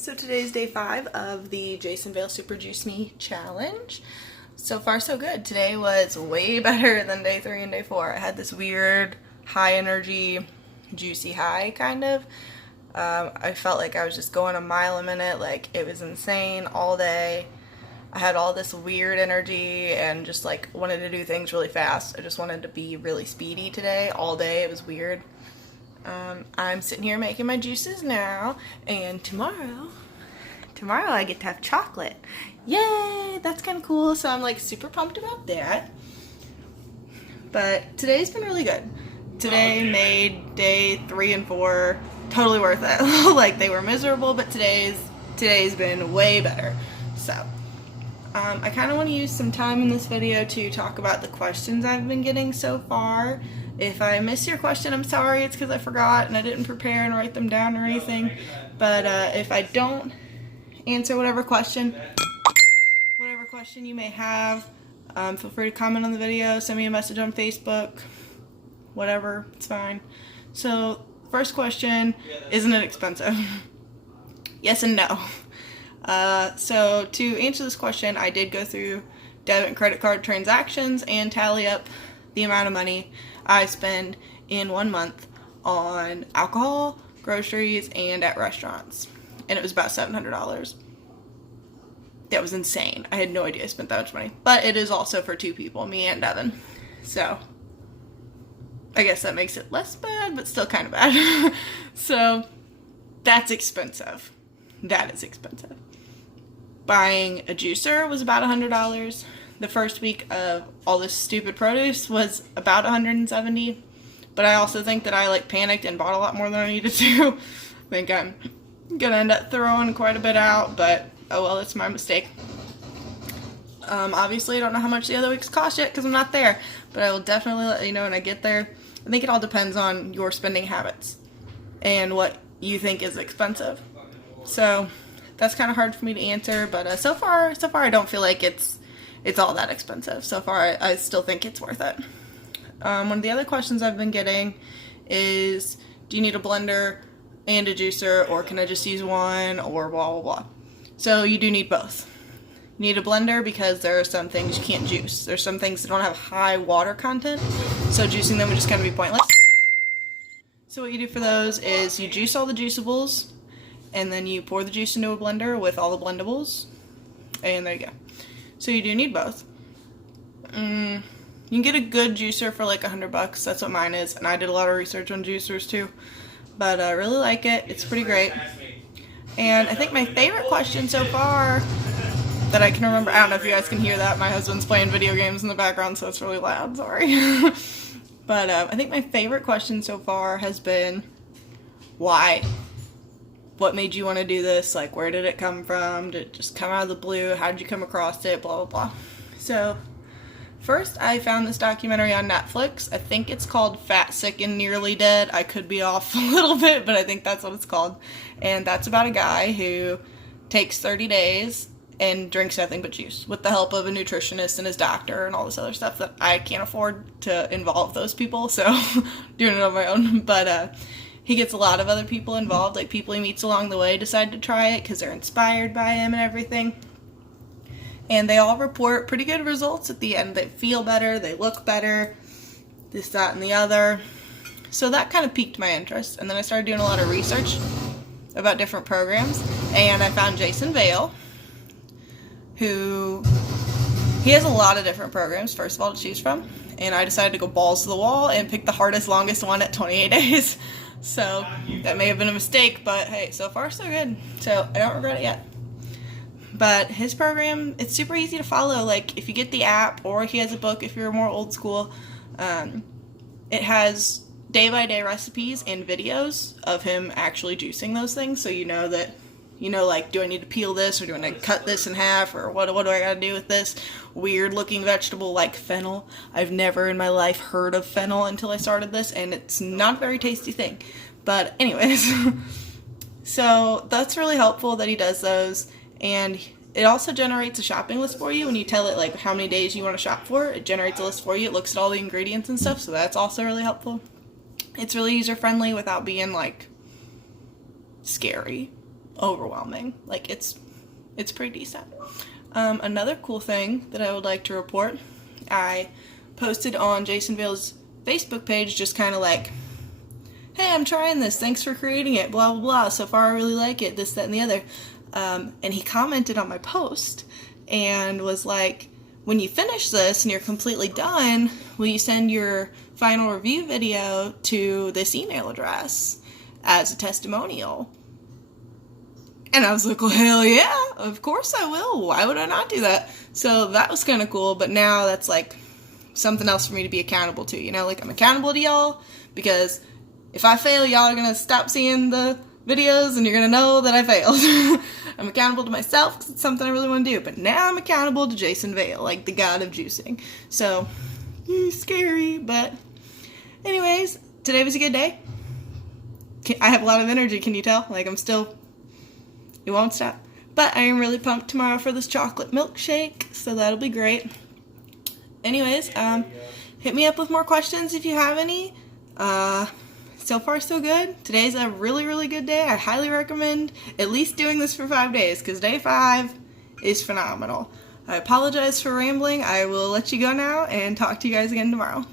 So today's day 5 of the Jason Vale Super Juice Me challenge. So far so good. Today was way better than day 3 and day 4. I had this weird high energy, juicy high kind of. I felt like I was just going a mile a minute, like it was insane all day. I had all this weird energy and just like wanted to do things really fast. I just wanted to be really speedy today, all day. It was weird. I'm sitting here making my juices now, and tomorrow I get to have chocolate. Yay! That's kind of cool, so I'm like super pumped about that. But today's been really good. Today made day 3 and 4 totally worth it. Like they were miserable, but today's been way better. So I kind of want to use some time in this video to talk about the questions I've been getting so far. If I miss your question, I'm sorry. It's because I forgot and I didn't prepare and write them down or anything. But if I don't answer whatever question you may have, feel free to comment on the video, send me a message on Facebook, whatever, it's fine. So, first question, isn't it expensive? Yes and no. So to answer this question, I did go through debit and credit card transactions and tally up the amount of money I spend in 1 month on alcohol, groceries, and at restaurants. And it was about $700. That was insane. I had no idea I spent that much money. But it is also for 2 people, me and Devin. So I guess that makes it less bad, but still kind of bad. So that's expensive. That is expensive. Buying a juicer was about $100. The first week of all this stupid produce was about $170. But I also think that I panicked and bought a lot more than I needed to. I think I'm gonna end up throwing quite a bit out, but oh well, it's my mistake. Obviously I don't know how much the other weeks cost yet because I'm not there, but I will definitely let you know when I get there. I think it all depends on your spending habits and what you think is expensive. So that's kind of hard for me to answer, but so far I don't feel like it's all that expensive. So far I still think it's worth it. One of the other questions I've been getting is, do you need a blender and a juicer, or can I just use one, or blah blah blah. So you do need both. You need a blender because there are some things you can't juice. There's some things that don't have high water content, so juicing them would just kind of be pointless. So what you do for those is you juice all the juiceables, and then you pour the juice into a blender with all the blendables, and there you go. So you do need both. You can get a good juicer for like $100. That's what mine is, and I did a lot of research on juicers too. But I really like it. It's pretty great. And I think my favorite question so far that I can remember, I don't know if you guys can hear that. My husband's playing video games in the background, so it's really loud. Sorry. But I think my favorite question so far has been, why? What made you want to do this? Like, where did it come from? Did it just come out of the blue? How did you come across it? Blah, blah, blah. So, first I found this documentary on Netflix. I think it's called Fat, Sick, and Nearly Dead. I could be off a little bit, but I think that's what it's called. And that's about a guy who takes 30 days and drinks nothing but juice with the help of a nutritionist and his doctor and all this other stuff that I can't afford to involve those people, so doing it on my own. But he gets a lot of other people involved, like people he meets along the way decide to try it because they're inspired by him and everything. And they all report pretty good results at the end. They feel better, they look better, this, that, and the other. So that kind of piqued my interest. And then I started doing a lot of research about different programs. And I found Jason Vale, who, he has a lot of different programs, first of all, to choose from. And I decided to go balls to the wall and pick the hardest, longest one at 28 days. So that may have been a mistake, but hey, so far so good. So I don't regret it yet. But his program, it's super easy to follow. Like, if you get the app, or he has a book if you're more old school, it has day-by-day recipes and videos of him actually juicing those things, so you know that, like, do I need to peel this, or do I need to cut this in half, or what do I gotta do with this weird-looking vegetable like fennel. I've never in my life heard of fennel until I started this, and it's not a very tasty thing. But anyways, so that's really helpful that he does those. And it also generates a shopping list for you. When you tell it like how many days you want to shop for, it generates a list for you. It looks at all the ingredients and stuff, so that's also really helpful. It's really user friendly without being like scary overwhelming. Like, it's pretty decent. Another cool thing that I would like to report, I posted on Jason Vale's Facebook page, just kind of like, hey, I'm trying this, thanks for creating it, blah, blah, blah, so far I really like it, this, that, and the other. And he commented on my post and was like, when you finish this and you're completely done, will you send your final review video to this email address as a testimonial? And I was like, well, hell yeah, of course I will. Why would I not do that? So that was kind of cool, but now that's like something else for me to be accountable to, you know? Like, I'm accountable to y'all because if I fail, y'all are going to stop seeing the videos and you're going to know that I failed. I'm accountable to myself because it's something I really want to do, but now I'm accountable to Jason Vale, like the god of juicing. So, scary, but anyways, today was a good day. I have a lot of energy, can you tell? Like, it won't stop. But I am really pumped tomorrow for this chocolate milkshake, so that'll be great. Anyways, hit me up with more questions if you have any. So far, so good. Today's a really, really good day. I highly recommend at least doing this for 5 days, because day 5 is phenomenal. I apologize for rambling. I will let you go now and talk to you guys again tomorrow.